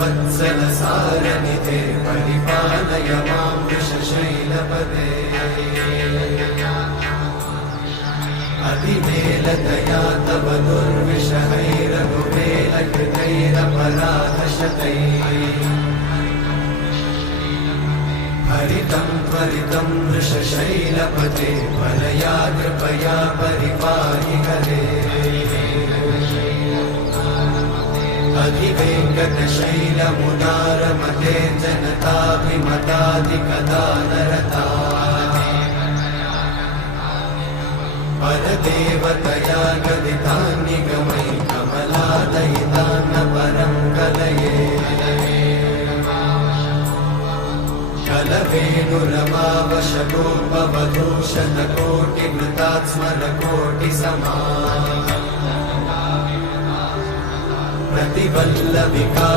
वत्सलसारनिधे परिपालय मां वृषशैलपदे अतिवेलतया तव दुर्विषहैरघुवेलकृतैरपराधशतैः हरितं त्वरितं वृषशैलपते परया कृपया परिपाहि हरे अधिवेङ्कटशैलमुदारमते जनताभिमताधिकदानरता परदेवतया गदितान्निगमै कमलादयितान्न परं कलये कलवेणुरमावशतोपवधूशतकोटिवृतात् स्मरकोटिसमा प्रतिवल्लविका